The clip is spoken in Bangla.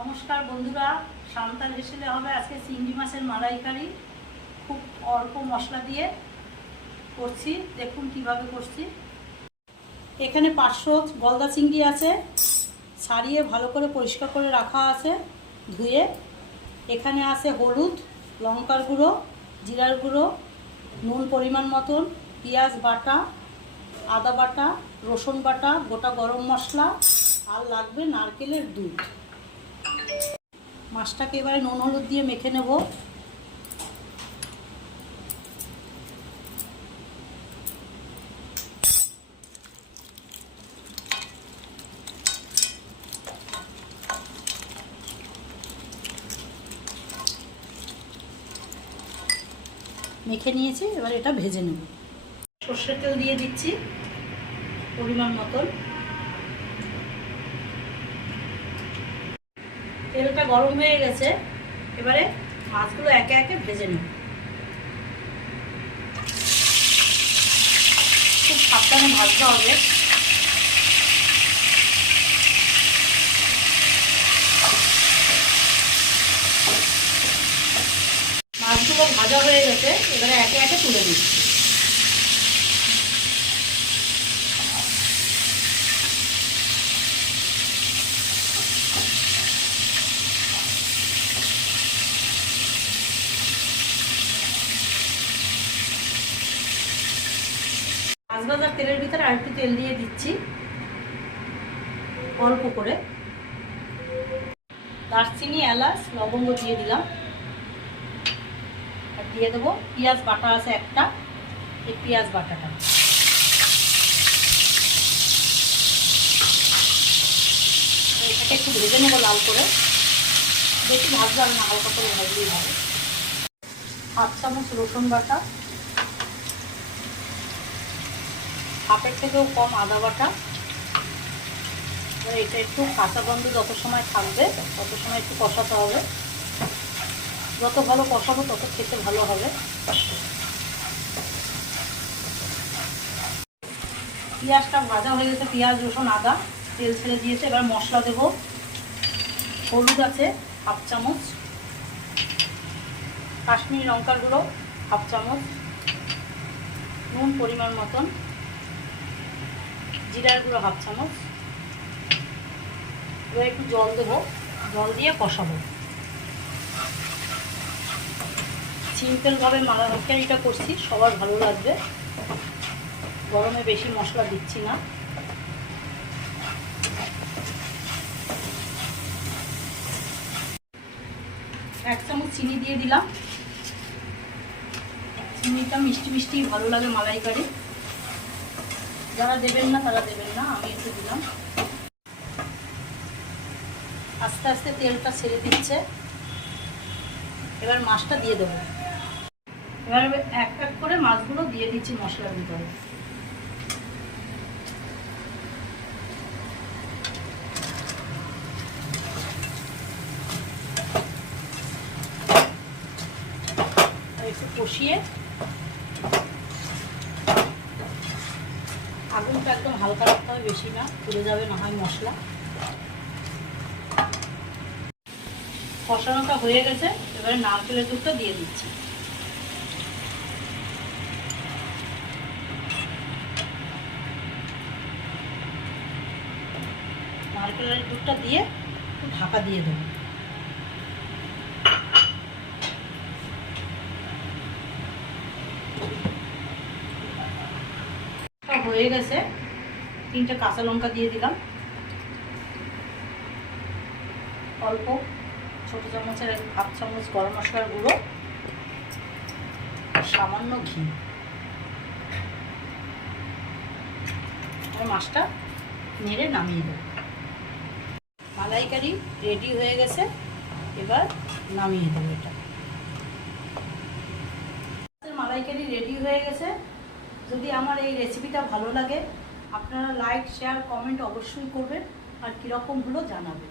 নমস্কার বন্ধুরা সান্তাল হেসেলে হবে আজকে চিংড়ি মাছের মালাইকারি। খুব অল্প মশলা দিয়ে করছি, দেখুন কীভাবে করছি। এখানে পাঁচশো গলদা চিংড়ি আছে, ছাড়িয়ে ভালো করে পরিষ্কার করে রাখা আছে, ধুয়ে। এখানে আছে হলুদ, লঙ্কার গুঁড়ো, জিরার গুঁড়ো, নুন পরিমাণ মতন, পেঁয়াজ বাটা, আদা বাটা, রসুন বাটা, গোটা গরম মশলা, আর লাগবে নারকেলের দুধ। মাছটাকে এবারে নুন হলুদ দিয়ে মেখে নেব। মেখে নিয়েছি, এবার এটা ভেজে নেব। সর্ষের তেল দিয়ে দিচ্ছি, পরিমাণ মতন। তেলটা গরম হয়ে গেছে, এবারে মাছগুলো একে একে ভেজে নেব। খুব সাবধানে ভাজতে হবে। মাছগুলো ভাজা হয়ে গেছে, এবারে একে একে তুলে দিচ্ছি ভাজার তেলের ভিতরে আর একটু তেল দিয়ে দিচ্ছি। অল্প করে। দারচিনি, এলাচ, লবঙ্গ দিয়ে দিলাম। আর দিয়ে দেবো পেঁয়াজ বাটা আছে একটা। এই পেঁয়াজ বাটাটা। এটাকে একটু ভেজে নেব লাল করে। বেশি ভাজবো আর না, হালকা করে ভাজলেই হবে। হাফ চামচ রসুন বাটা। হাফের থেকেও কম আদা বাটা। এটা একটু কাঁচা বন্ধ যত সময় থাকবে, তত সময় একটু কষাতে হবে। যত ভালো কষাবো তত খেতে ভালো হবে। পেঁয়াজটা ভাজা হয়ে গেছে, পেঁয়াজ, রসুন, আদা, তেল ছেড়ে দিয়েছে। এবার মশলা দেবো। হলুদ আছে, হাফ চামচ। কাশ্মীরি লঙ্কার গুঁড়ো, হাফ চামচ। নুন পরিমাণ মতন। জিরার গুঁড়ো হাফ চামচ। এবার একটু জল দেবো। জল দিয়ে কষাবো। সিম্পলভাবে মালাকারিটা করছি, সবার ভালো লাগবে। গরমে বেশি মশলা দিচ্ছি না। এক চামচ চিনি দিয়ে দিলাম। চিনিটা মিষ্টি মিষ্টি ভালো লাগে মালাইকারি। যারা দেবেন না, তারা দেবেন না, আমি একটু দিলাম। আস্তে আস্তে তেলটা ছেড়ে দিচ্ছে। এবার মাছটা দিয়ে দেবো। এবার এক এক করে মাছগুলো দিয়ে দিচ্ছি মশলার ভিতরে। একটু কষিয়ে আগুনটা একদম হালকা রাখতে হবে, বেশি না। তুলে যাবে, না হয় মশলা। কষানোটা হয়ে গেছে, এবারে নারকেলের দুধটা দিয়ে দিচ্ছি। নারকেলের দুধটা দিয়ে ঢাকা দিয়ে দেবো। হয়ে গেছে। তিনটে কাঁচা লঙ্কা দিয়ে দিলাম। অল্প ছোটো চামচের হাফ চামচ গরম মশলার গুঁড়ো। সামান্য ঘি। মাছটা নেড়ে নামিয়ে দেবো। মালাইকারি রেডি হয়ে গেছে। এবার নামিয়ে দেবো এটা। মালাইকারি রেডি হয়ে গেছে। যদি আমার এই রেসিপিটা ভালো লাগে, আপনারা লাইক শেয়ার কমেন্ট অবশ্যই করবেন, আর কীরকম হলো জানাবেন।